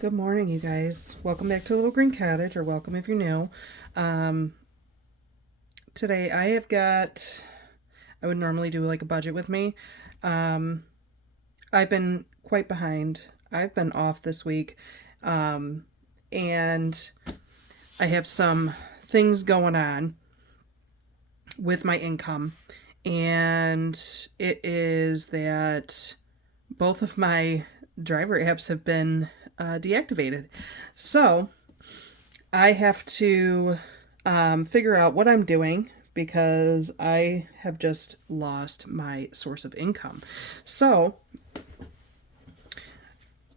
Good morning, you guys. Welcome back to Little Green Cottage, or welcome if you're new. Um, Today I have got, I would normally do like a budget with me. Um, I've been quite behind. I've been off this week. Um, and I have some things going on with my income. And it is that both of my driver apps have been deactivated. So I have to figure out what I'm doing because I have just lost my source of income. So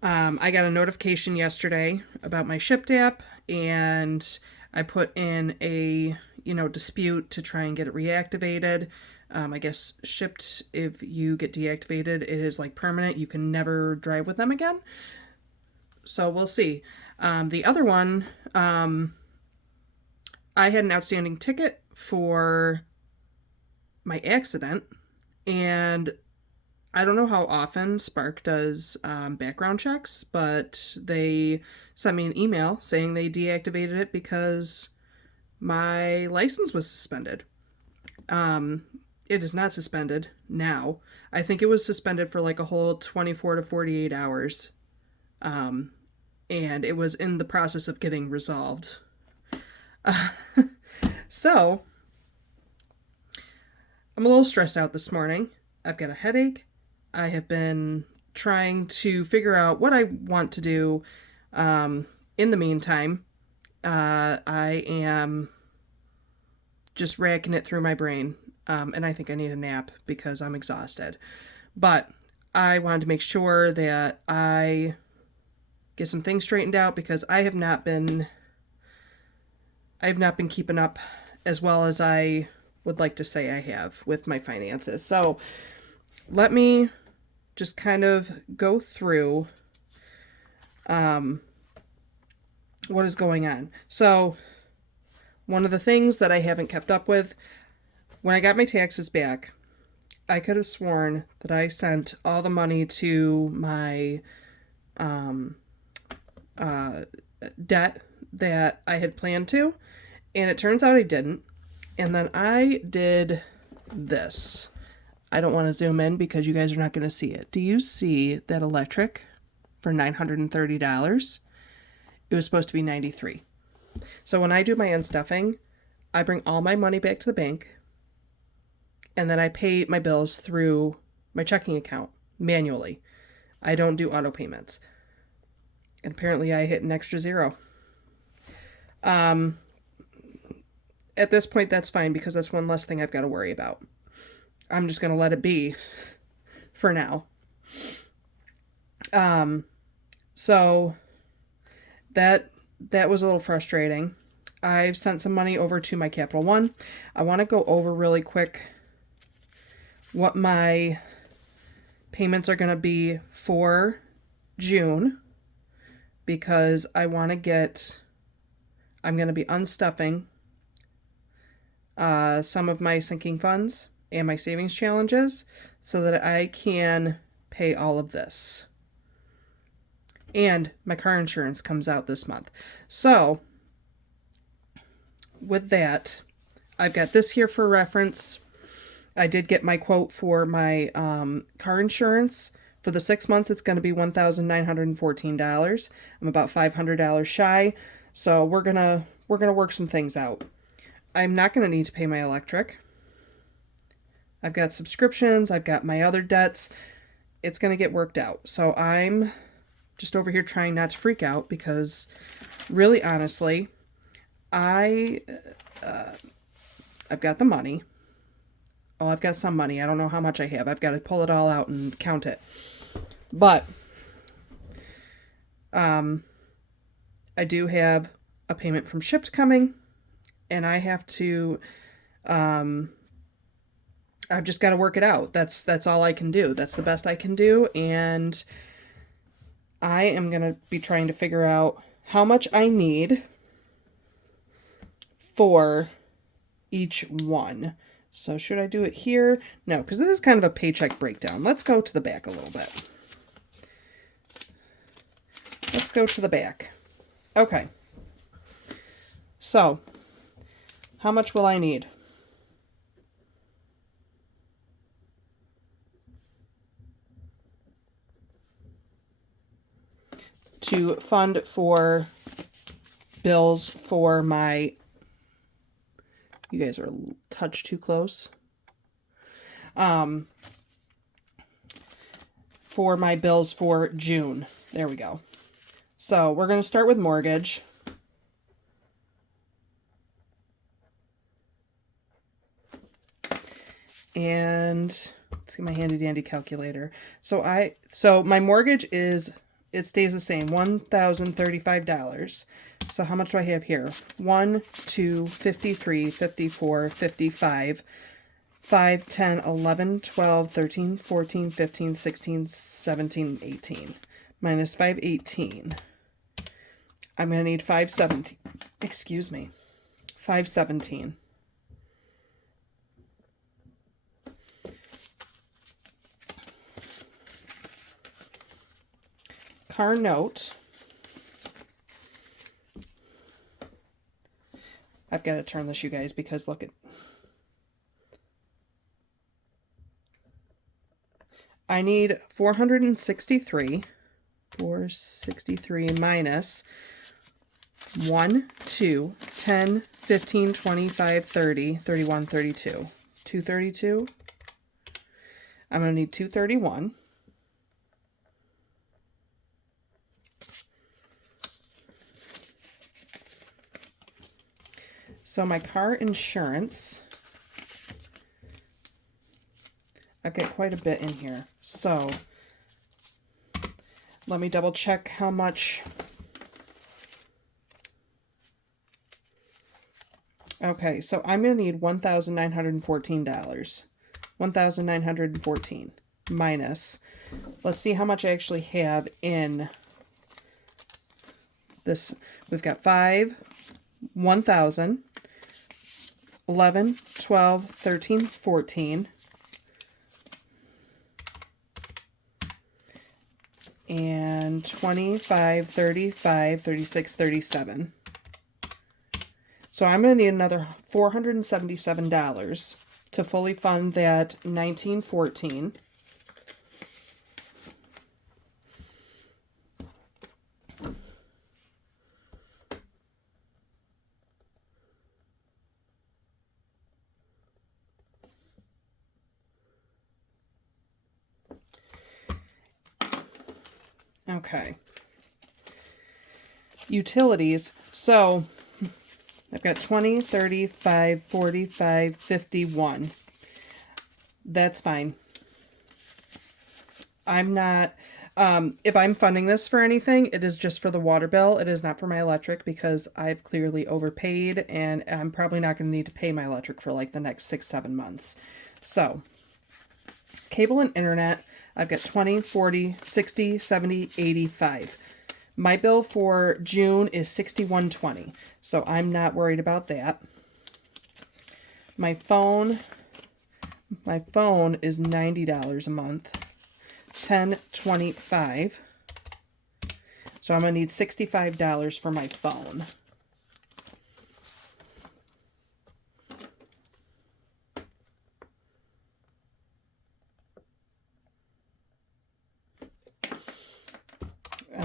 I got a notification yesterday about my Shipped app, and I put in a dispute to try and get it reactivated. I guess Shipped, if you get deactivated, it is like permanent. You can never drive with them again. So we'll see. The other one, I had an outstanding ticket for my accident, and I don't know how often Spark does background checks, but they sent me an email saying they deactivated it because my license was suspended. It is not suspended now. I think it was suspended for like a whole 24 to 48 hours. And it was in the process of getting resolved. So, I'm a little stressed out this morning. I've got a headache. I have been trying to figure out what I want to do. In the meantime, I am just racking it through my brain. And I think I need a nap because I'm exhausted. But I wanted to make sure that I get some things straightened out because I have not been keeping up as well as I would like to say I have with my finances. So let me just kind of go through what is going on. So one of the things that I haven't kept up with, when I got my taxes back, I could have sworn that I sent all the money to my debt that I had planned to, and it turns out I didn't. And then I did this. I don't want to zoom in because you guys are not going to see it. Do you see that electric for $930? It was supposed to be $93. So when I do my unstuffing, I bring all my money back to the bank, and then I pay my bills through my checking account manually. I don't do auto payments. And apparently I hit an extra zero. At this point, that's fine because that's one less thing I've got to worry about. I'm just going to let it be for now. So that was a little frustrating. I've sent some money over to my Capital One. I want to go over really quick what my payments are going to be for June, because I want to get, I'm going to be unstuffing some of my sinking funds and my savings challenges so that I can pay all of this. And my car insurance comes out this month. So with that, I've got this here for reference. I did get my quote for my car insurance. For the 6 months, it's going to be $1,914. I'm about $500 shy, so we're gonna work some things out. I'm not going to need to pay my electric. I've got subscriptions. I've got my other debts. It's going to get worked out. So I'm just over here trying not to freak out because, really honestly, I've got the money. Oh, I've got some money. I don't know how much I have. I've got to pull it all out and count it. But I do have a payment from Shipped coming, and I have to I've just got to work it out. That's all I can do. That's the best I can do, and I am going to be trying to figure out how much I need for each one. So should I do it here? No, because this is kind of a paycheck breakdown. Let's go to the back a little bit. Let's go to the back. Okay. So, how much will I need? To fund for bills for my... You guys are a touch too close. For my bills for June. There we go. So we're going to start with mortgage. And let's get my handy dandy calculator. So my mortgage is, it stays the same, $1,035. So how much do I have here? 1, 2, 53, 54, 55, 5, 10, 11, 12, 13, 14, 15, 16, 17, 18. Minus 518. I'm going to need 517. Excuse me. 517. Car note. I've got to turn this, you guys, because look at... I need 463. 463 minus 1, 2, 10, 15, 25, 30, 31, 32. 232. I'm going to need 231. So my car insurance, I've got quite a bit in here. So let me double check how much. Okay, so I'm going to need $1,914. $1,914 minus, let's see how much I actually have in this. We've got 5, 1,000, 11, 12, 13, 14, and 25, 35, 36, 37. So I'm going to need another $477 to fully fund that 1914. Okay. Utilities. So I've got 20, 35, 45, 51. That's fine. I'm not, if I'm funding this for anything, it is just for the water bill. It is not for my electric because I've clearly overpaid and I'm probably not going to need to pay my electric for like the next 6-7 months. So cable and internet, I've got 20, 40, 60, 70, 85. My bill for June is $61.20, so I'm not worried about that. My phone is $90 a month, $10.25. So I'm gonna need $65 for my phone.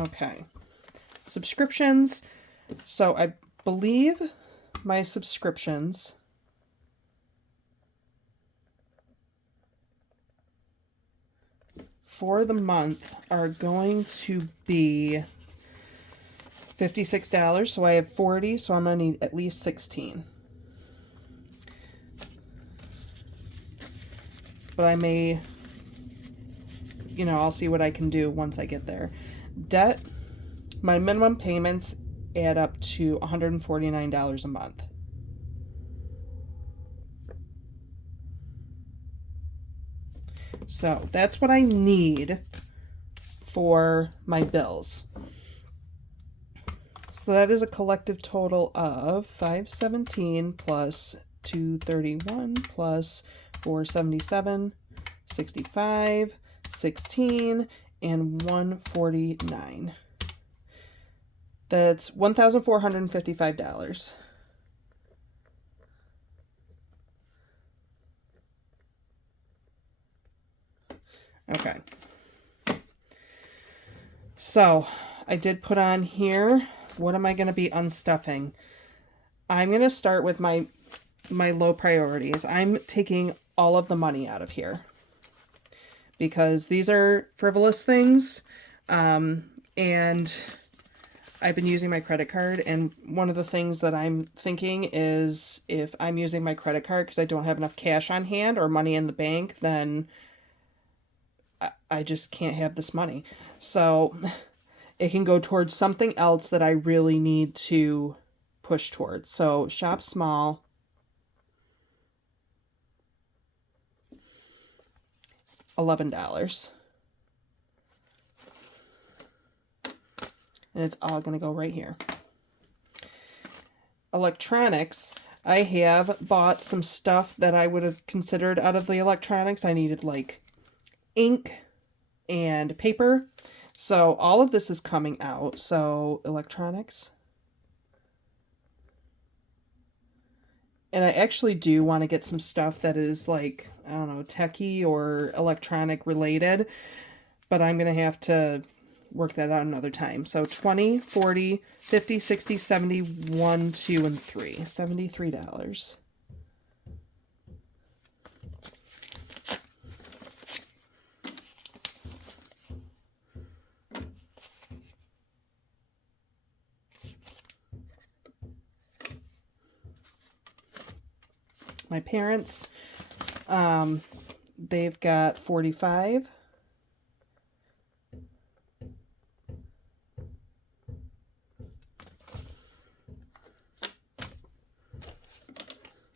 Okay. Subscriptions. So I believe my subscriptions for the month are going to be $56. So I have 40, so I'm going to need at least 16. But I may, I'll see what I can do once I get there. Debt. My minimum payments add up to $149 a month. So that's what I need for my bills. So that is a collective total of $517 plus $231 plus $477, $65, $16, and $149. That's $1,455. Okay. So I did put on here, what am I going to be unstuffing? I'm going to start with my low priorities. I'm taking all of the money out of here because these are frivolous things. And I've been using my credit card, and one of the things that I'm thinking is if I'm using my credit card because I don't have enough cash on hand or money in the bank, then I just can't have this money. So it can go towards something else that I really need to push towards. So shop small. $11. And it's all going to go right here. Electronics. I have bought some stuff that I would have considered out of the electronics. I needed like ink and paper. So all of this is coming out. So electronics. And I actually do want to get some stuff that is like, I don't know, techie or electronic related. But I'm going to have to work that out another time. So 20, 40, 50, 60, 70, 1, 2, and 3. $73. My parents, they've got 45.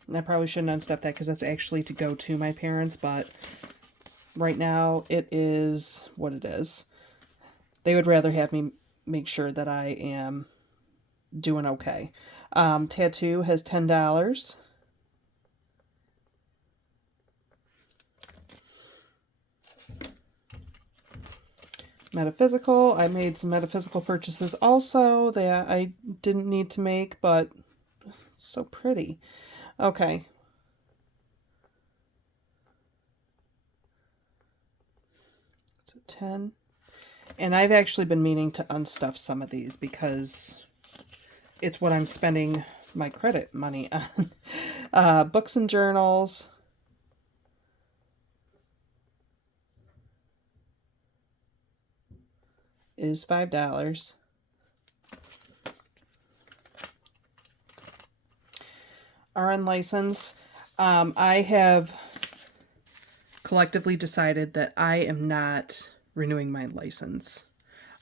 And I probably shouldn't unstuff that because that's actually to go to my parents, but right now it is what it is. They would rather have me make sure that I am doing okay. Tattoo has $10. Metaphysical. I made some metaphysical purchases also that I didn't need to make, but so pretty. Okay. So 10. And I've actually been meaning to unstuff some of these because it's what I'm spending my credit money on. Books and journals. Is $5. RN license. I have collectively decided that I am not renewing my license.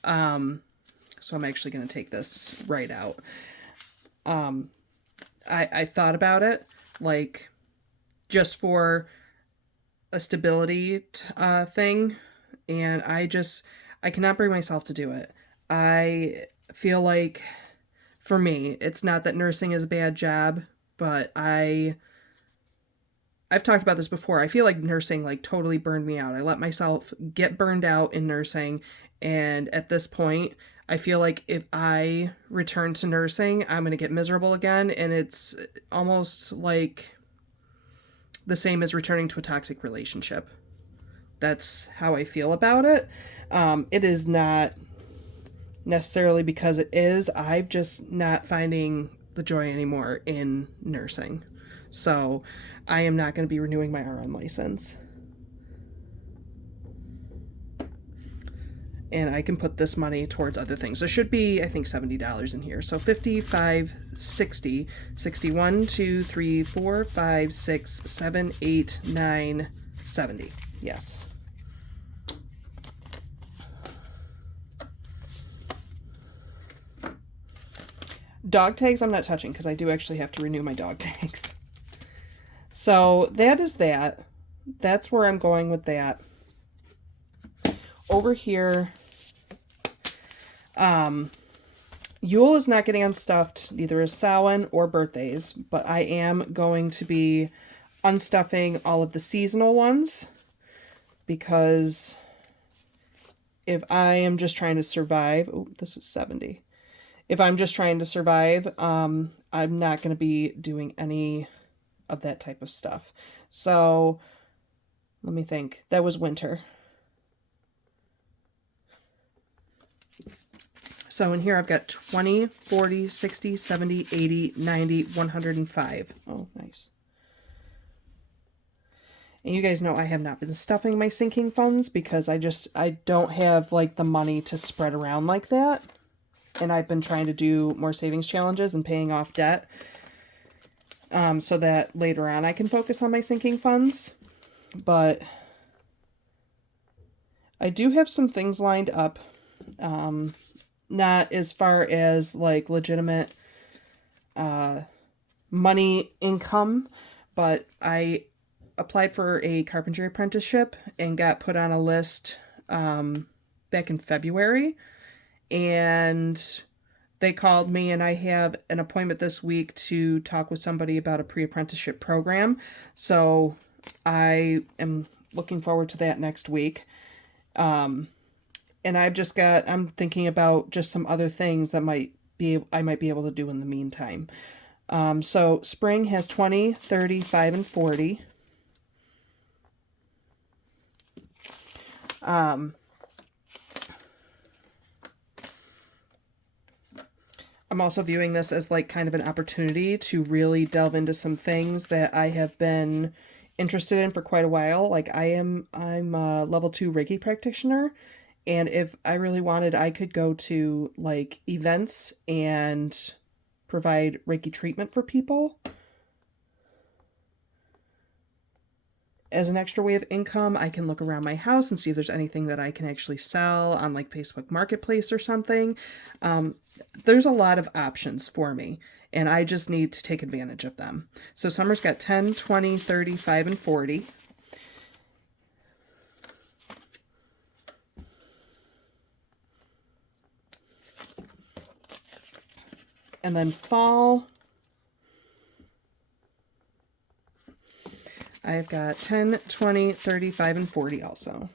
So I'm actually going to take this right out. I thought about it, like, just for a stability thing, and I cannot bring myself to do it. I feel like, for me, it's not that nursing is a bad job, but I've talked about this before. I feel like nursing like totally burned me out. I let myself get burned out in nursing, and at this point, I feel like if I return to nursing, I'm going to get miserable again, and it's almost like the same as returning to a toxic relationship. That's how I feel about it. It is not necessarily because it is. I'm just not finding the joy anymore in nursing. So I am not going to be renewing my RN license. And I can put this money towards other things. There should be, I think, $70 in here. So 55, 60, 61, 2, 3, 4, 5, 6, 7, 8, 9, 70. Yes. Dog tags I'm not touching because I do actually have to renew my dog tags. So that is that. That's where I'm going with that. Over here, Yule is not getting unstuffed, neither is Samhain or birthdays, but I am going to be unstuffing all of the seasonal ones because if I am just trying to survive, oh, this is 70. if I'm just trying to survive, I'm not going to be doing any of that type of stuff. So let me think. That was winter. So in here I've got 20, 40, 60, 70, 80, 90, 105. Oh, nice. And you guys know I have not been stuffing my sinking funds because I don't have like the money to spread around like that. And I've been trying to do more savings challenges and paying off debt, so that later on I can focus on my sinking funds. But I do have some things lined up. Not as far as like legitimate money income, but I applied for a carpentry apprenticeship and got put on a list back in February. And they called me, and I have an appointment this week to talk with somebody about a pre-apprenticeship program. So I am looking forward to that next week. And I'm thinking about just some other things that I might be able to do in the meantime. So spring has 20, 30, 5, and 40. I'm also viewing this as like kind of an opportunity to really delve into some things that I have been interested in for quite a while. Like I'm a level 2 Reiki practitioner, and if I really wanted, I could go to like events and provide Reiki treatment for people as an extra way of income. I can look around my house and see if there's anything that I can actually sell on like Facebook Marketplace or something. There's a lot of options for me, and I just need to take advantage of them. So summer's got 10, 20, 30, 5, and 40. And then fall, I've got 10, 20, 30, 5, and 40 also.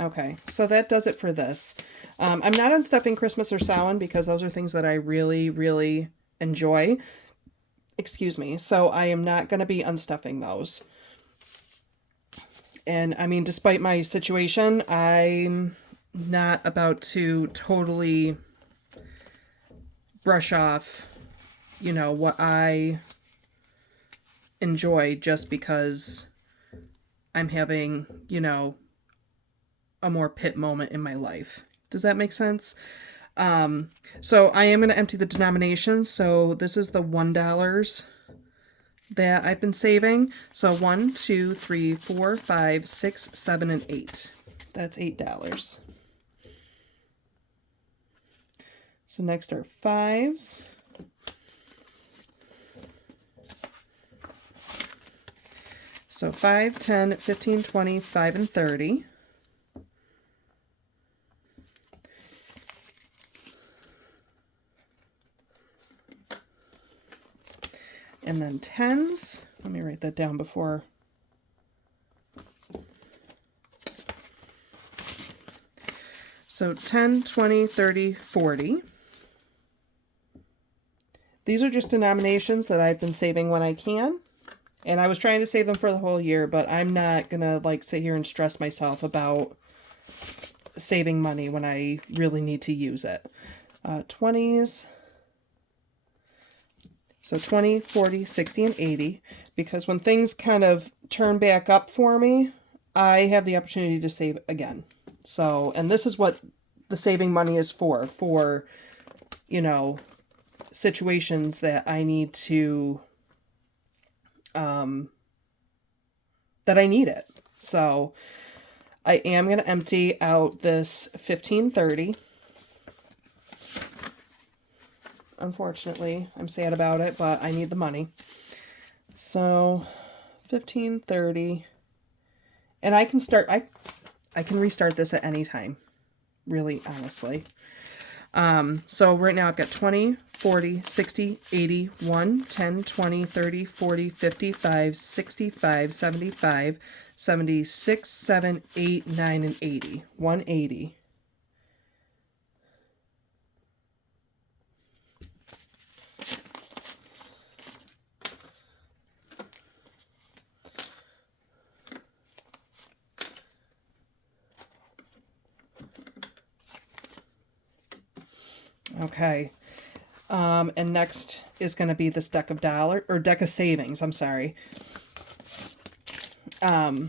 Okay, so that does it for this. I'm not unstuffing Christmas or Samhain because those are things that I really, really enjoy. Excuse me. So I am not going to be unstuffing those. And I mean, despite my situation, I'm not about to totally brush off, what I enjoy just because I'm having, a more pit moment in my life. Does that make sense? So I am going to empty the denominations. So this is the $1 that I've been saving. So 1, 2, 3, 4, 5, 6, 7, and 8. That's $8. So next are 5s. So 5, 10, 15, 20, 5, and 30. And then 10s. Let me write that down before. So 10, 20, 30, 40. These are just denominations that I've been saving when I can. And I was trying to save them for the whole year, but I'm not going to like sit here and stress myself about saving money when I really need to use it. 20s. So 20, 40, 60, and 80. Because when things kind of turn back up for me, I have the opportunity to save again. So, and this is what the saving money is for, situations that I need to, that I need it. So I am going to empty out this 1530. Unfortunately, I'm sad about it, but I need the money. So 1530. And I can start, I can restart this at any time. Really, honestly. So right now I've got 20, 40, 60, 80, 1, 10, 20, 30, 40, 55, 65, 75, 76, 7, 8, 9, and 80. 180. Okay. And next is going to be this deck of deck of savings. I'm sorry. I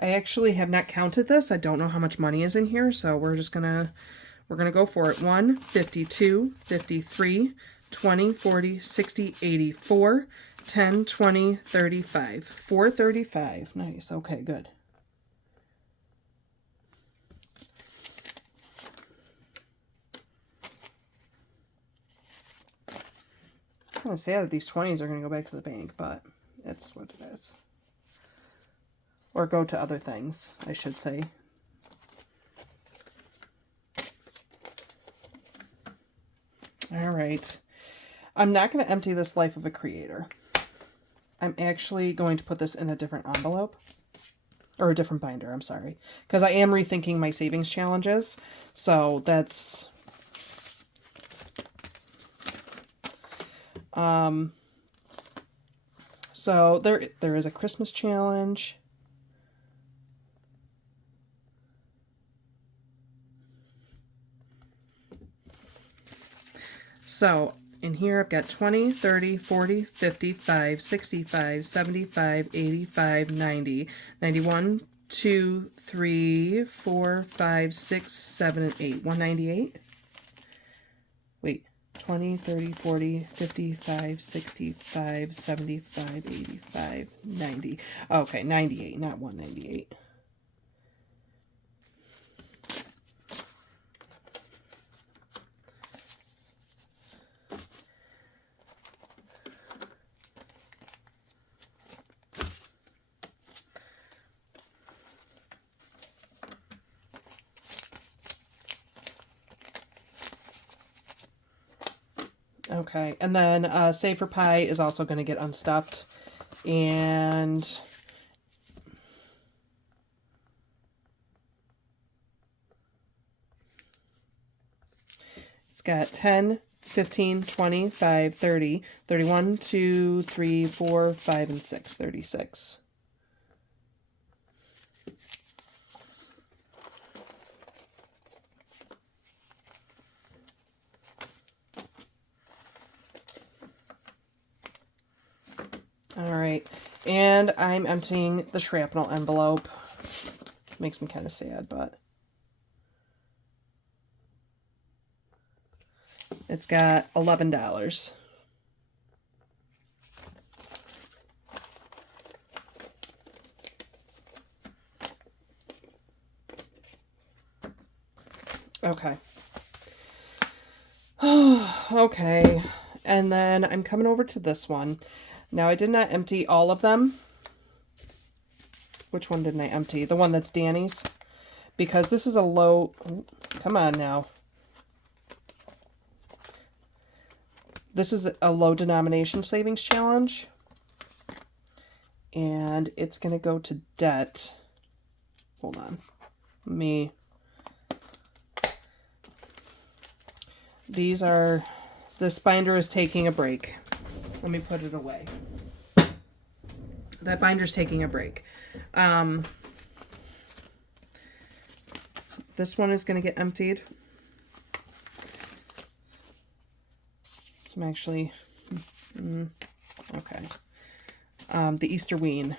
actually have not counted this. I don't know how much money is in here, so we're gonna go for it. 1, 52, 53, 20, 40, 60, 84, 10, 20, 35. 435. Nice. Okay, good. I'm going to say that these 20s are going to go back to the bank, but it's what it is. Or go to other things, I should say. All right. I'm not going to empty this Life of a Creator. I'm actually going to put this in a different envelope. Or a different binder, I'm sorry. Because I am rethinking my savings challenges. So that's... So there is a Christmas challenge. So in here I've got 20, 30, 40, 55, 65, 75, 85, 90, 91, 2, 3, 4, 5, 6, 7, and 8. 198? Wait. 20, 30, 40, 55, 65, 75, 85, 90. Okay, 98, not 198. Okay, and then Save for Pie is also going to get unstuffed. And it's got 10, 15, 20, 5, 30, 31, 2, 3, 4, 5, and 6, 36. All right, and I'm emptying the shrapnel envelope. Makes me kind of sad, but it's got $11. Okay. Okay, and then I'm coming over to this one. Now, I did not empty all of them. Which one didn't I empty? The one that's Danny's. Because this is a low... Come on now. This is a low denomination savings challenge. And it's going to go to debt. Hold on. This binder is taking a break. Let me put it away. That binder's taking a break. This one is going to get emptied. So I'm actually... okay. The Easter Ween.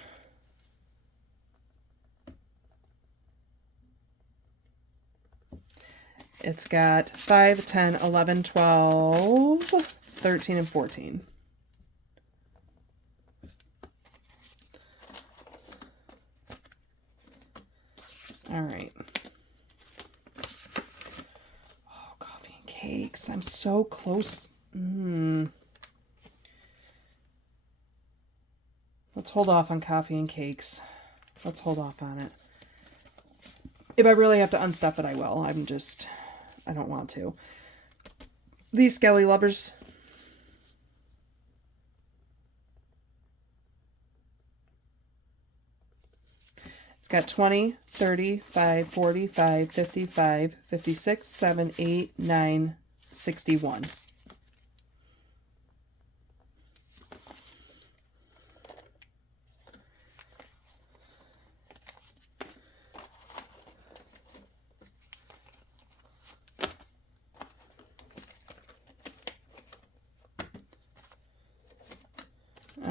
It's got 5, 10, 11, 12, 13, and 14. All right. Oh, coffee and cakes. I'm so close. Let's hold off on coffee and cakes. Let's hold off on it. If I really have to unstuff it, I will. I don't want to. These Skelly Lovers. It's got 20, 30, 5, 45, 55, 56, 7, 8, 9, 61.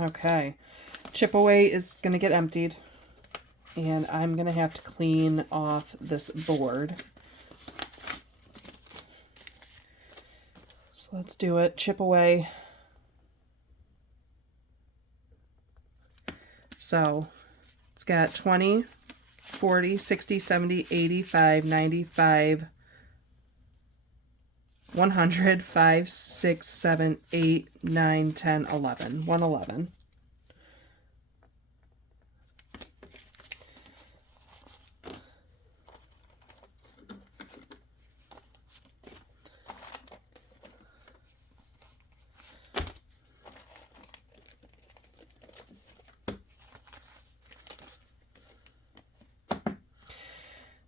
Okay, chip away is going to get emptied, and I'm going to have to clean off this board. So let's do it. Chip away. So it's got 20, 40, 60, 70, 85, 95, 100, 5, 6, 7, 8, 9, 10, 11. 111.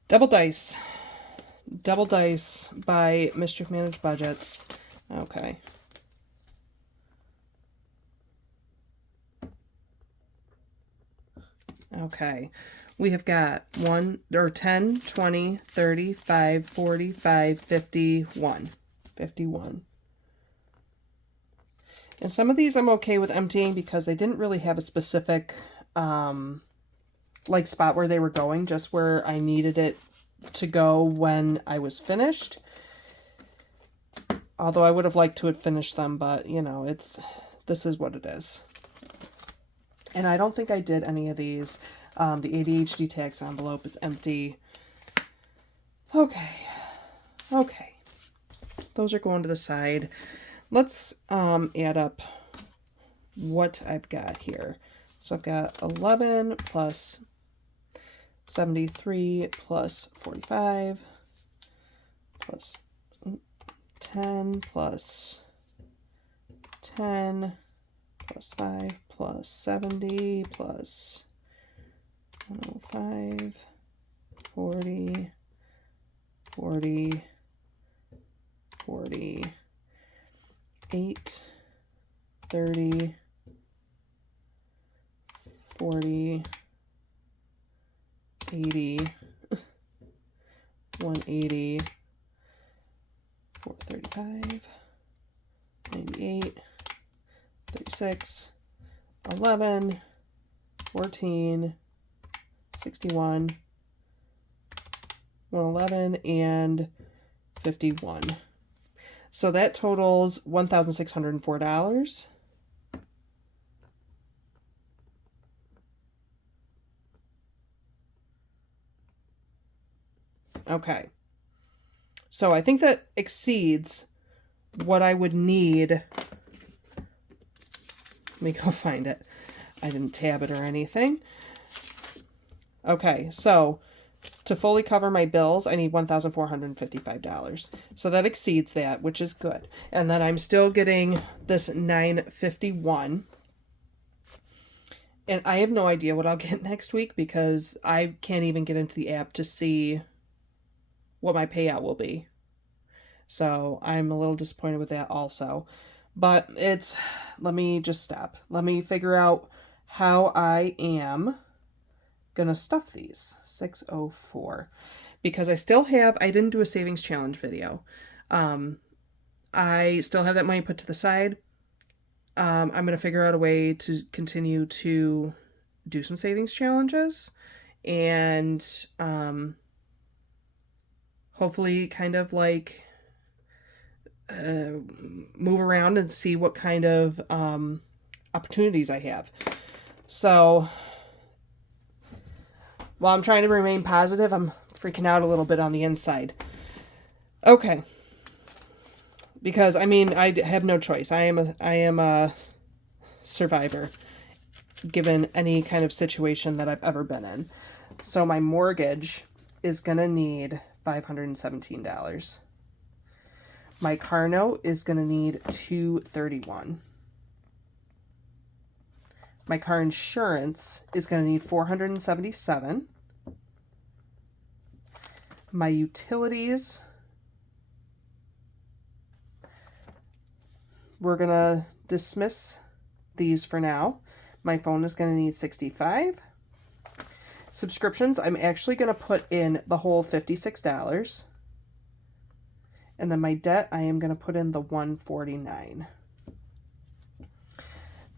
Double Dice. Double Dice by Mischief Managed Budgets. Okay. Okay. We have got 10, 20, 35, 45, 51. 51. And some of these I'm okay with emptying because they didn't really have a specific like spot where they were going, just where I needed it to go when I was finished. Although I would have liked to have finished them, but you know, this is what it is. And I don't think I did any of these. The ADHD tax envelope is empty. Okay. Okay. Those are going to the side. Let's add up what I've got here. So I've got 11 plus 73 plus 45 plus 10 plus 10 plus 5 plus 70 plus 105, 40, 40, 40, 8, 30, 40, 80, 180, 435, 98, 36, 11, 14, 61, 111, and 51. So that totals $1,604. Okay. So I think that exceeds what I would need. Let me go find it. I didn't tab it or anything. Okay, so to fully cover my bills, I need $1,455. So that exceeds that, which is good. And then I'm still getting this $951. And I have no idea what I'll get next week because I can't even get into the app to see what my payout will be. So I'm a little disappointed with that also. But let me just stop. Let me figure out how I am gonna stuff these. 604. Because I didn't do a savings challenge video. I still have that money put to the side. I'm gonna figure out a way to continue to do some savings challenges and hopefully kind of like move around and see what kind of opportunities I have. So while I'm trying to remain positive, I'm freaking out a little bit on the inside. Okay. Because I mean, I have no choice. I am a survivor. given any kind of situation that I've ever been in. So my mortgage is going to need $517. My car note is going to need $231. My car insurance is going to need $477. My utilities, we're going to dismiss these for now. My phone is going to need $65. Subscriptions, I'm actually going to put in the whole $56. And then my debt, I am going to put in the $149.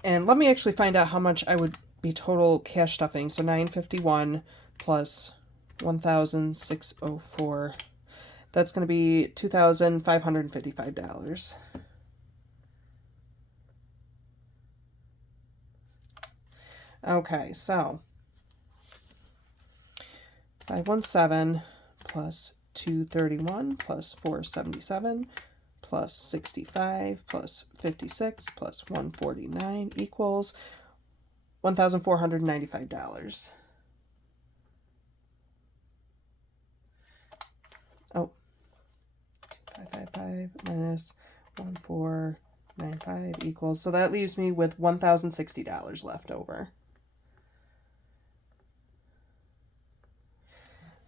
And let me actually find out how much I would be total cash stuffing. So $951 plus $1,604. That's going to be $2,555. Okay, so 517 plus 231 plus 477 plus 65 plus 56 plus 149 equals $1,495. Oh, 555 minus 1495 equals, so that leaves me with $1,060 left over.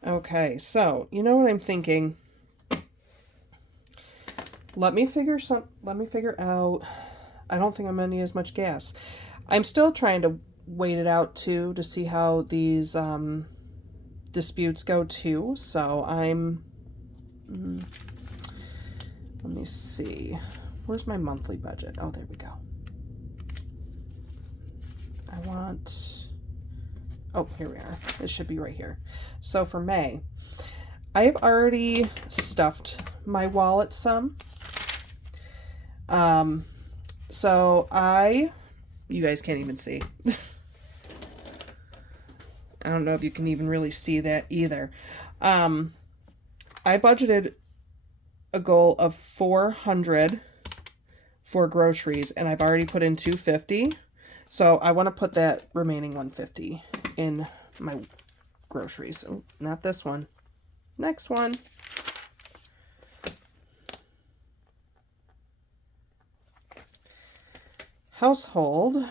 Okay, so you know what I'm thinking? Let me figure out. I don't think I'm gonna need as much gas. I'm still trying to wait it out too to see how these disputes go too. So let me see. Where's my monthly budget? Oh, there we go. Oh, here we are. It should be right here. So for May, I have already stuffed my wallet some. So you guys can't even see. I don't know if you can even really see that either. I budgeted a goal of $400 for groceries, and I've already put in $250. So I want to put that remaining $150 in my groceries. Oh, not this one. Next one. Household.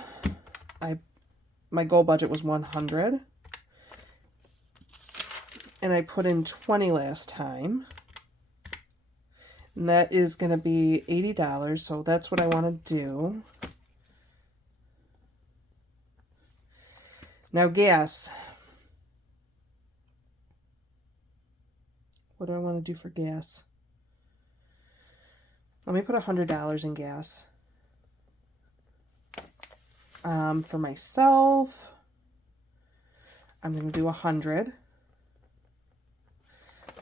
My goal budget was $100. And I put in $20 last time. And that is going to be $80, so that's what I want to do. Now gas. What do I want to do for gas? Let me put $100 in gas. For myself, I'm going to do 100.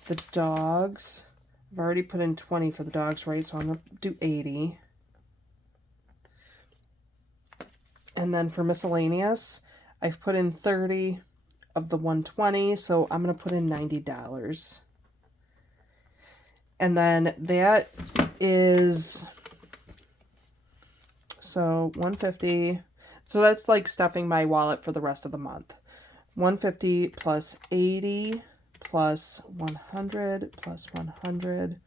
The dogs, I've already put in 20 for the dogs, right? So I'm going to do 80. And then for miscellaneous, I've put in 30 of the 120, so I'm going to put in $90. And then that is, so 150. So that's like stuffing my wallet for the rest of the month. 150 plus 80 plus 100 plus 100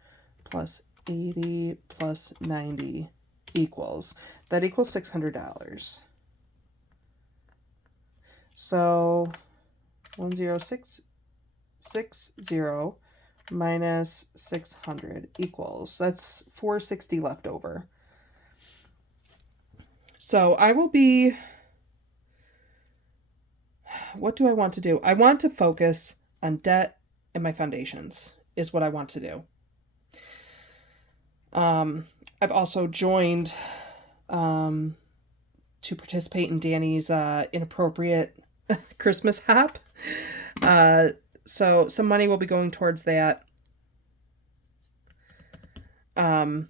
plus 80 plus 90 equals. That equals $600. So 10660 minus 600 equals, that's 460 left over. So I will be, what do I want to do? I want to focus on debt and my foundations is what I want to do. I've also joined to participate in Danny's inappropriate Christmas hop. So some money will be going towards that. I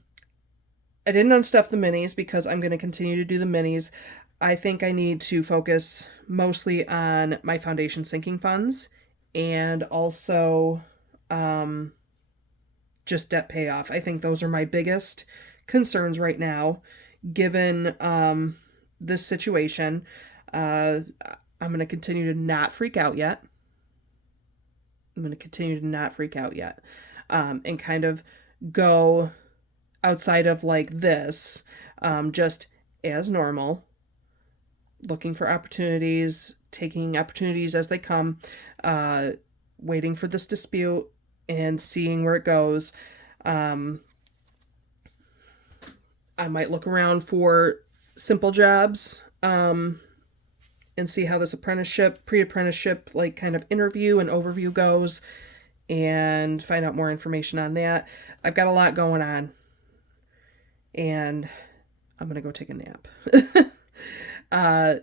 didn't unstuff the minis because I'm going to continue to do the minis. I think I need to focus mostly on my foundation sinking funds and also just debt payoff. I think those are my biggest concerns right now, given this situation. Uh, I'm going to continue to not freak out yet. And kind of go outside of like this, just as normal, looking for opportunities, taking opportunities as they come, uh, waiting for this dispute and seeing where it goes. Um, I might look around for simple jobs, and see how this pre-apprenticeship, like kind of interview and overview goes, and find out more information on that. I've got a lot going on, and I'm gonna go take a nap. uh,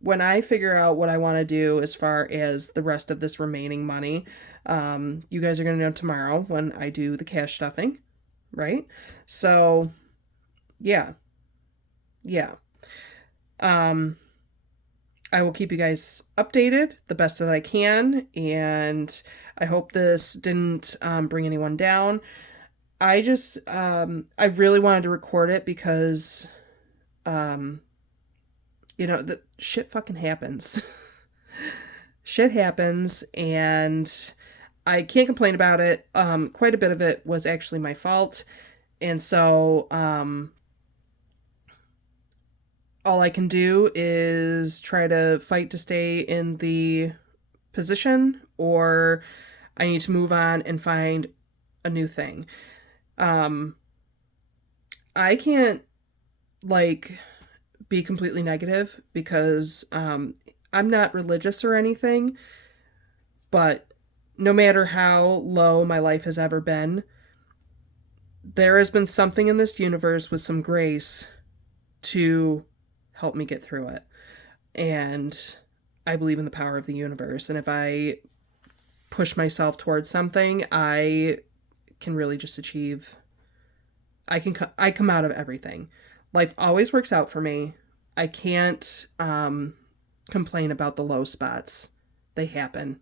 when I figure out what I want to do as far as the rest of this remaining money, you guys are gonna know tomorrow when I do the cash stuffing, right? So, yeah, yeah. Um, I will keep you guys updated the best that I can, and I hope this didn't bring anyone down. I really wanted to record it because, um, the shit fucking happens. Shit happens, and I can't complain about it. Quite a bit of it was actually my fault, and so, all I can do is try to fight to stay in the position, or I need to move on and find a new thing. Um, I can't, like, be completely negative because I'm not religious or anything, but no matter how low my life has ever been, there has been something in this universe with some grace to help me get through it. And I believe in the power of the universe. And if I push myself towards something, I can really just achieve. I come out of everything. Life always works out for me. I can't complain about the low spots. They happen.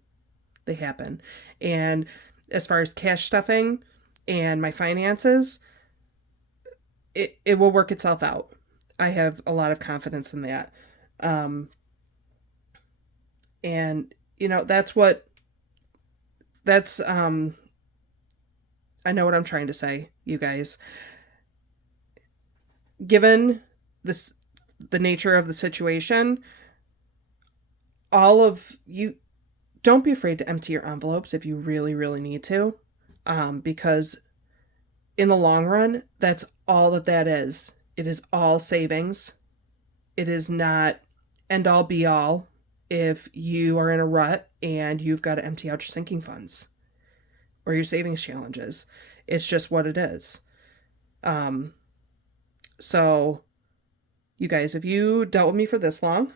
They happen. And as far as cash stuffing and my finances, it will work itself out. I have a lot of confidence in that. Um, and that's I know what I'm trying to say, you guys. Given this the nature of the situation, all of you, don't be afraid to empty your envelopes if you really, really need to, because in the long run, that's all that is. It is all savings. It is not end all be all if you are in a rut and you've got to empty out your sinking funds or your savings challenges. It's just what it is. Um, so, you guys, if you dealt with me for this long,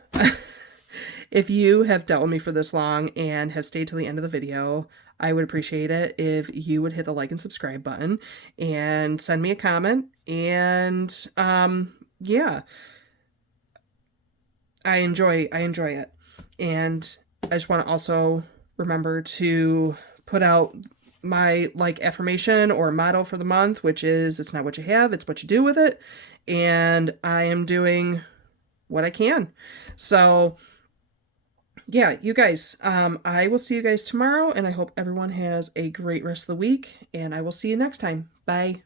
if you have dealt with me for this long and have stayed till the end of the video, I would appreciate it if you would hit the like and subscribe button and send me a comment. And yeah, I enjoy it. And I just want to also remember to put out my like affirmation or motto for the month, which is it's not what you have, it's what you do with it. And I am doing what I can. So yeah, you guys, I will see you guys tomorrow, and I hope everyone has a great rest of the week, and I will see you next time. Bye.